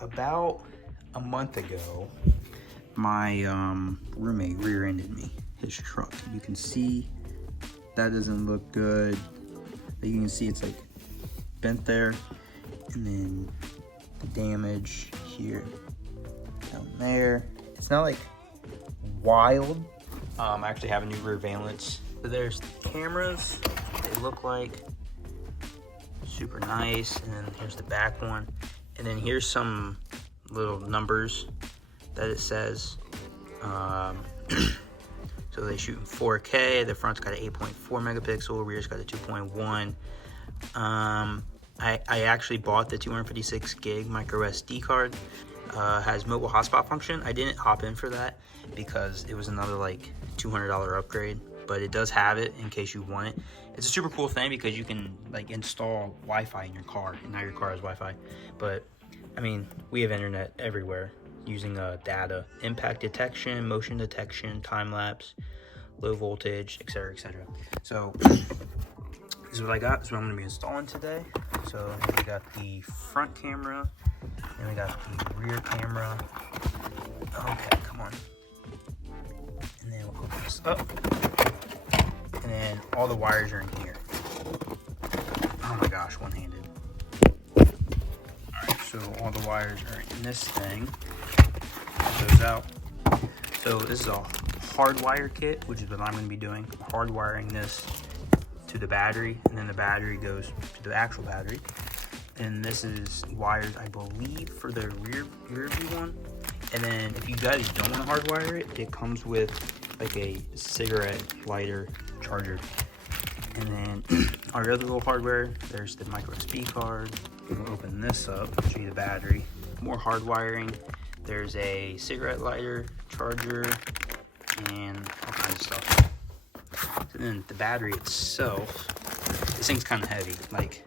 about a month ago, my roommate rear-ended me, his truck. You can see that doesn't look good. You can see it's like bent there, and then the damage here, down there. It's not like wild. I actually have a new rear valence. So there's the cameras. They look like super nice, and then here's the back one, and then here's some little numbers that it says. So they shoot in 4K. The front's got an 8.4 megapixel, rear's got a 2.1. I actually bought the 256 gig micro SD card. Has mobile hotspot function. I didn't hop in for that because it was another like $200 upgrade, but it does have it in case you want it. It's a super cool thing because you can like install Wi-Fi in your car, and now your car has Wi-Fi. But I mean, we have internet everywhere using data, impact detection, motion detection, time lapse, low voltage, etc., etc. So this is what I got. This is what I'm going to be installing today. So we got the front camera, and we got the rear camera. Okay, come on. And then we'll open this up. And then all the wires are in here. Oh my gosh, one-handed. Alright, so all the wires are in this thing. It goes out. So this is a hardwire kit, which is what I'm going to be doing. Hardwiring this to the battery, and then the battery goes to the actual battery. And this is wires, I believe, for the rear view one. And then if you guys don't want to hardwire it, it comes with like a cigarette lighter charger. And then our other little hardware, there's the micro SD card. We'll open this up, show you the battery. More hardwiring. There's a cigarette lighter charger and all kinds of stuff. And then the battery itself, this thing's kind of heavy. Like,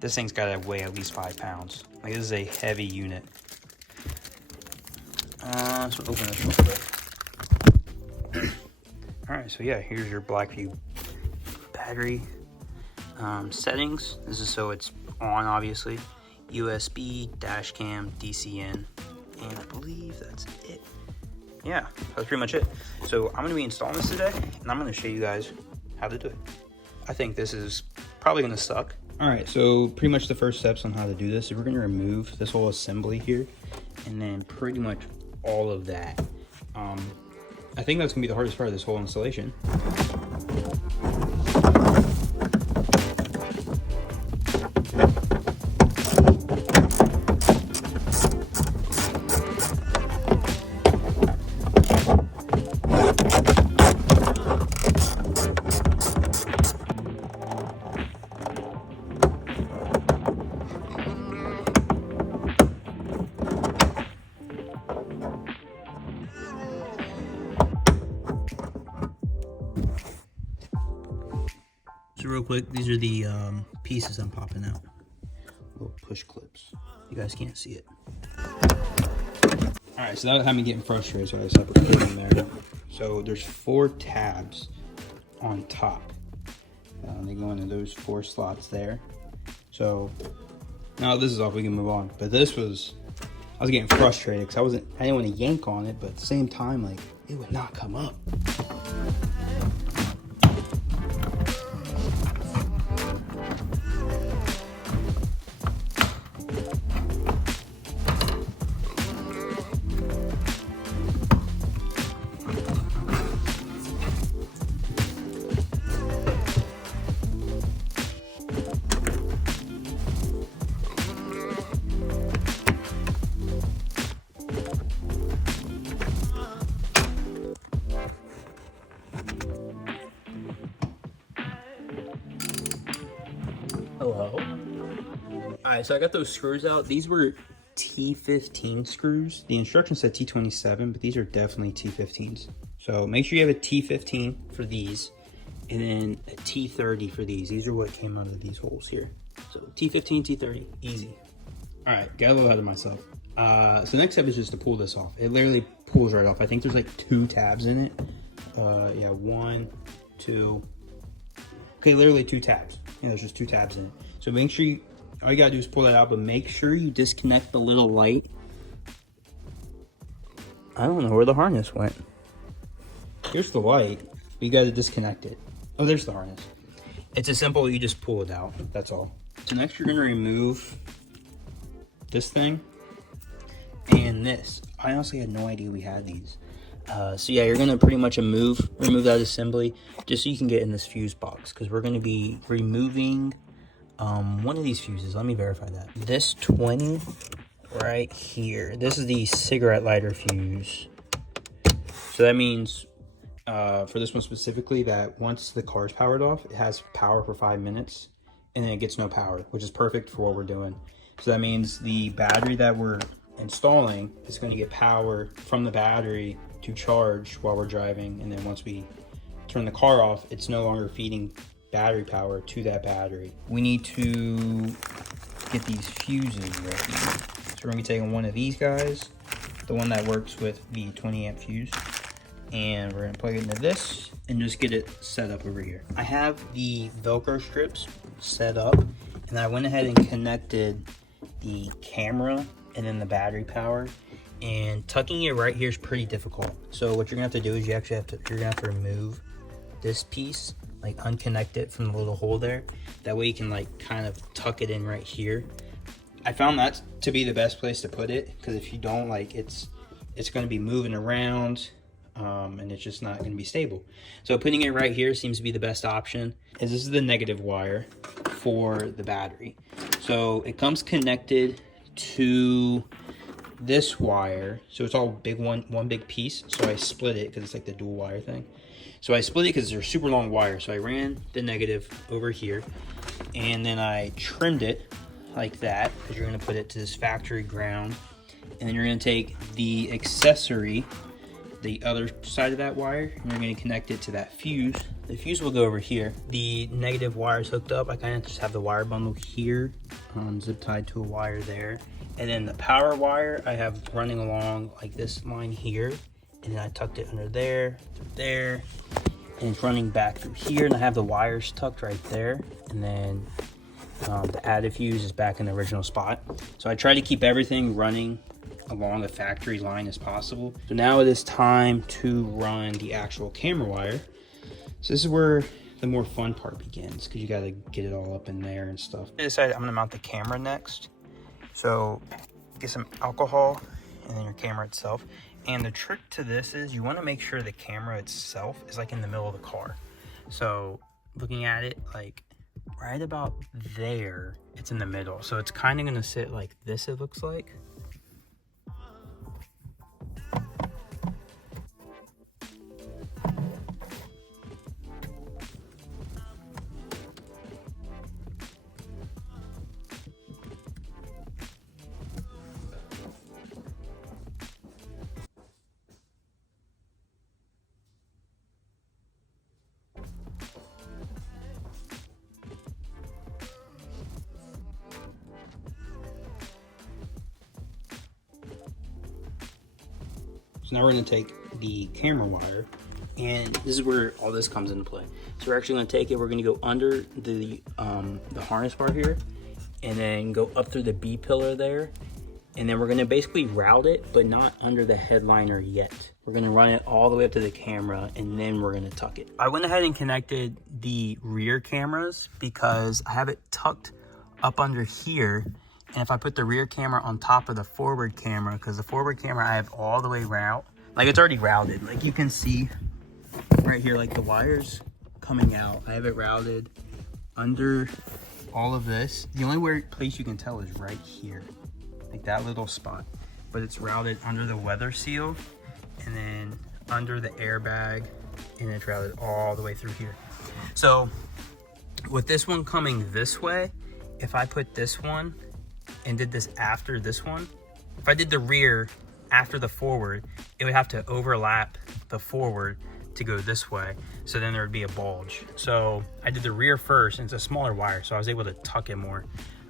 this thing's got to weigh at least 5 pounds. Like, this is a heavy unit. So open this real quick. Alright, so yeah, here's your Blackvue battery settings. This is so it's on, obviously. USB, dash cam, DC in, and I believe that's it. Yeah, that's pretty much it. So I'm going to be installing this today, and I'm going to show you guys how to do it. I think this is probably going to suck. Alright, so pretty much the first steps on how to do this is we're going to remove this whole assembly here, and then pretty much all of that. I think that's going to be the hardest part of this whole installation. So real quick, these are the pieces I'm popping out. Little push clips. You guys can't see it. Alright, so that had me getting frustrated, so I just put it in there. So there's 4 tabs on top. They go into those 4 slots there. So now this is off, we can move on. But this was, I was getting frustrated because I didn't want to yank on it, but at the same time, like, it would not come up. Hello. Alright, so I got those screws out. These were T15 screws. The instructions said T27, but these are definitely T15s. So make sure you have a T15 for these, and then a T30 for these. These are what came out of these holes here. So T15, T30, easy. Alright, got a little ahead of myself. So next step is just to pull this off. It literally pulls right off. I think there's like 2 tabs in it. Yeah, 1, 2. Okay, literally 2 tabs. Yeah, there's just 2 tabs in it. So make sure you All you gotta do is pull that out, but make sure you disconnect the little light. I don't know where the harness went. Here's the light. You gotta disconnect it. Oh, there's the harness. It's as simple, you just pull it out, that's all. So next you're gonna remove this thing and this. I honestly had no idea we had these. So yeah, you're gonna pretty much remove that assembly just so you can get in this fuse box, because we're gonna be removing one of these fuses. Let me verify that. This 20 right here, this is the cigarette lighter fuse. So that means for this one specifically, that once the car's powered off, it has power for 5 minutes and then it gets no power, which is perfect for what we're doing. So that means the battery that we're installing is going to get power from the battery to charge while we're driving, and then once we turn the car off, it's no longer feeding battery power to that battery. We need to get these fuses ready. So we're going to be taking one of these guys, the one that works with the 20 amp fuse, and we're going to plug it into this and just get it set up over here. I have the Velcro strips set up, and I went ahead and connected the camera and then the battery power, and tucking it right here is pretty difficult. So what you're gonna have to do is you're gonna have to remove this piece, like unconnect it from the little hole there. That way you can like kind of tuck it in right here. I found that to be the best place to put it, because if you don't, like, it's gonna be moving around and it's just not gonna be stable. So putting it right here seems to be the best option. This is the negative wire for the battery. So it comes connected to this wire, so it's all big, one big piece. So I split it because it's like the dual wire thing. So I split it because they're super long wires. So I ran the negative over here, and then I trimmed it like that, because you're going to put it to this factory ground, and then you're going to take the accessory, the other side of that wire, and you're going to connect it to that fuse. The fuse will go over here. The negative wire is hooked up. I kind of just have the wire bundle here, zip tied to a wire there. And then the power wire I have running along like this line here, and then I tucked it under there, through there, and it's running back through here, and I have the wires tucked right there. And then the added fuse is back in the original spot. So I try to keep everything running along the factory line as possible. So now it is time to run the actual camera wire. So this is where the more fun part begins, because you got to get it all up in there and stuff. I decided I'm going to mount the camera next. So get some alcohol and then your camera itself. And the trick to this is you want to make sure the camera itself is like in the middle of the car. So looking at it, like right about there, it's in the middle. So it's kind of going to sit like this, it looks like. So now we're going to take the camera wire, and this is where all this comes into play. So we're actually going to take it, we're going to go under the harness bar here, and then go up through the B pillar there, and then we're going to basically route it, but not under the headliner yet. We're going to run it all the way up to the camera, and then we're going to tuck it. I went ahead and connected the rear cameras because I have it tucked up under here. And if I put the rear camera on top of the forward camera, because the forward camera I have all the way route, like it's already routed. Like you can see right here, like the wires coming out. I have it routed under all of this. The only place you can tell is right here, like that little spot. But it's routed under the weather seal, and then under the airbag, and it's routed all the way through here. So with this one coming this way, if I put this one and did this after this one, if I did the rear after the forward, it would have to overlap the forward to go this way, so then there would be a bulge. So I did the rear first, and it's a smaller wire, so I was able to tuck it more.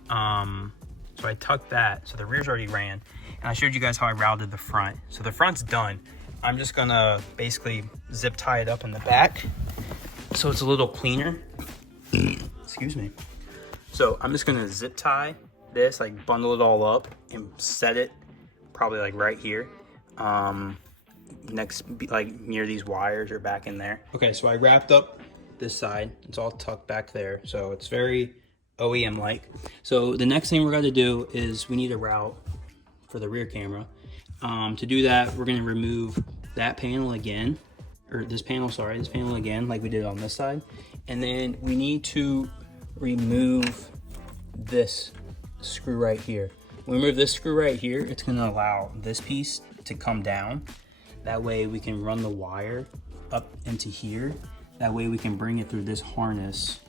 So I tucked that, so the rear's already ran, and I showed you guys how I routed the front. So the front's done. I'm just gonna basically zip tie it up in the back so it's a little cleaner. Excuse me. So I'm just gonna zip tie this, like bundle it all up and set it probably like right here. Next, like near these wires or back in there. Okay, so I wrapped up this side. It's all tucked back there. So it's very OEM-like. So the next thing we're gonna do is we need a route for the rear camera. To do that, we're gonna remove that panel again, or this panel, sorry, this panel again, like we did on this side. And then we need to remove this screw right here. When we remove this screw right here, it's gonna allow this piece to come down. That way we can run the wire up into here. That way we can bring it through this harness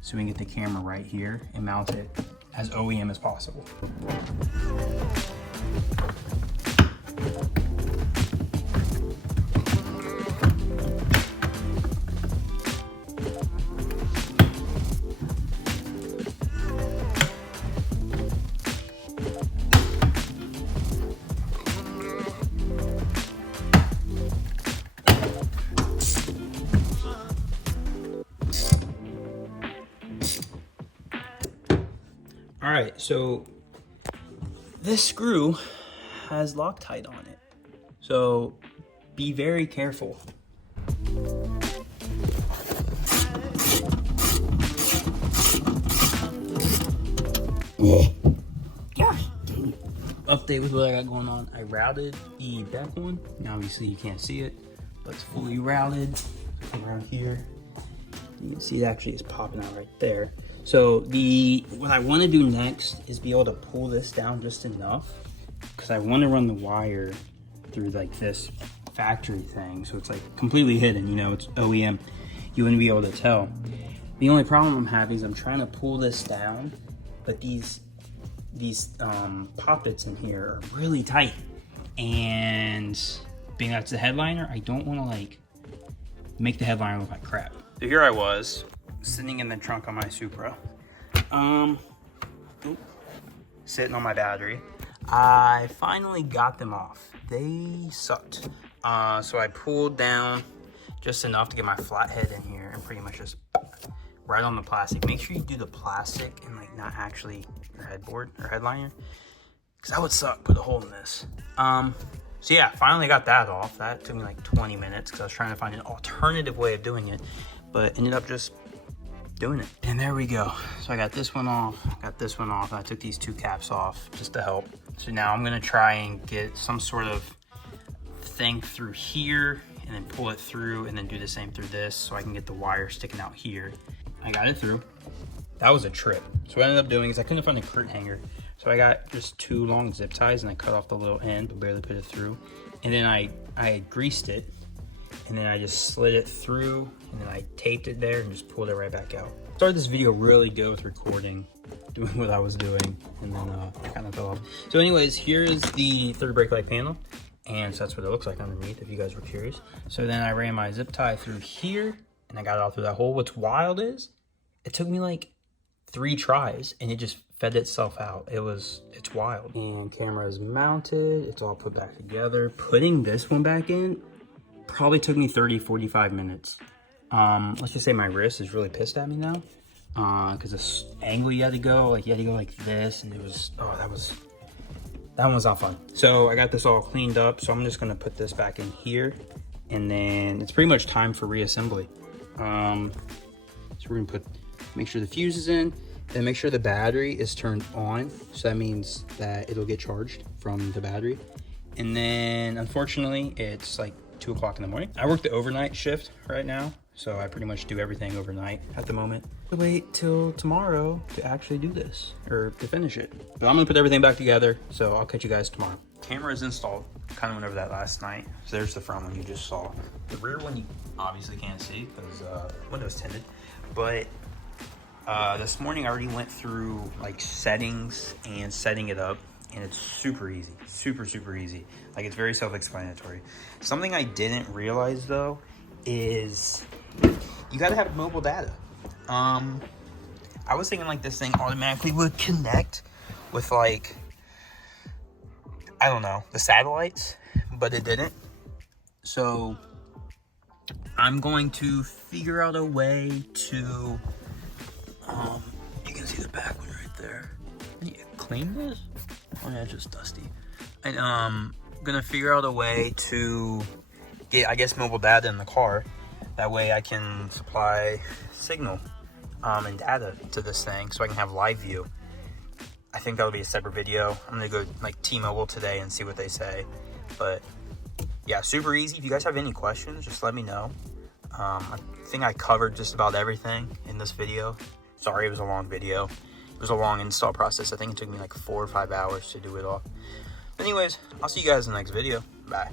so we can get the camera right here and mount it as OEM as possible. All right, so this screw has Loctite on it, so be very careful. Gosh, dang it. Update with what I got going on. I routed the back one. Now obviously you can't see it, but it's fully routed. Around here, you can see it actually is popping out right there. So what I want to do next is be able to pull this down just enough, because I want to run the wire through like this factory thing, so it's like completely hidden, you know, it's OEM. You wouldn't be able to tell. The only problem I'm having is I'm trying to pull this down, but these poppets in here are really tight, and being that's the headliner, I don't want to like make the headliner look like crap. So here I was sitting in the trunk of my Supra, sitting on my battery. I finally got them off. They sucked. So I pulled down just enough to get my flathead in here and pretty much just right on the plastic. Make sure you do the plastic and like not actually your headboard or headliner, because that would suck, put a hole in this. So yeah, finally got that off. That took me like 20 minutes because I was trying to find an alternative way of doing it, but ended up just doing it. And there we go. So I got this one off, got this one off, and I took these two caps off just to help. So now I'm gonna try and get some sort of thing through here and then pull it through and then do the same through this so I can get the wire sticking out here. I got it through. That was a trip. So what I ended up doing is I couldn't find a curt hanger. So I got just two long zip ties and I cut off the little end, but barely put it through. And then I greased it, and then I just slid it through, and then I taped it there and just pulled it right back out. Started this video really good with recording, doing what I was doing, and then I kind of fell off. So anyways, here's the third brake light panel, and so that's what it looks like underneath, if you guys were curious. So then I ran my zip tie through here, and I got it all through that hole. What's wild is, it took me like 3 tries, and it just fed itself out. It's wild. And camera is mounted, it's all put back together. Putting this one back in probably took me 30-45 minutes. Let's just say my wrist is really pissed at me now, because this angle you had to go like this, and it was, oh, that one was not fun. So I got this all cleaned up, so I'm just gonna put this back in here, and then it's pretty much time for reassembly. So we're gonna make sure the fuse is in, and make sure the battery is turned on. So that means that it'll get charged from the battery. And then unfortunately it's like 2 o'clock in the morning. I work the overnight shift right now, so I pretty much do everything overnight at the moment. I'll wait till tomorrow to actually do this, or to finish it. But I'm gonna put everything back together, so I'll catch you guys tomorrow. Camera is installed. Kind of went over that last night. So there's the front one you just saw. The rear one you obviously can't see because window's tinted. But this morning I already went through like settings and setting it up, and it's super easy, super easy. Like, it's very self-explanatory. Something I didn't realize though is you gotta have mobile data. I was thinking like this thing automatically would connect with like, I don't know, the satellites, but it didn't. So I'm going to figure out a way to, you can see the back one right there. I need to clean this? Oh yeah, it's just dusty. And gonna figure out a way to get, I guess, mobile data in the car. That way I can supply signal and data to this thing so I can have live view. I think that'll be a separate video. I'm gonna go like T-Mobile today and see what they say. But yeah, super easy. If you guys have any questions, just let me know. I think I covered just about everything in this video. Sorry, it was a long video. It was a long install process. I think it took me like 4 or 5 hours to do it all. Anyways, I'll see you guys in the next video. Bye.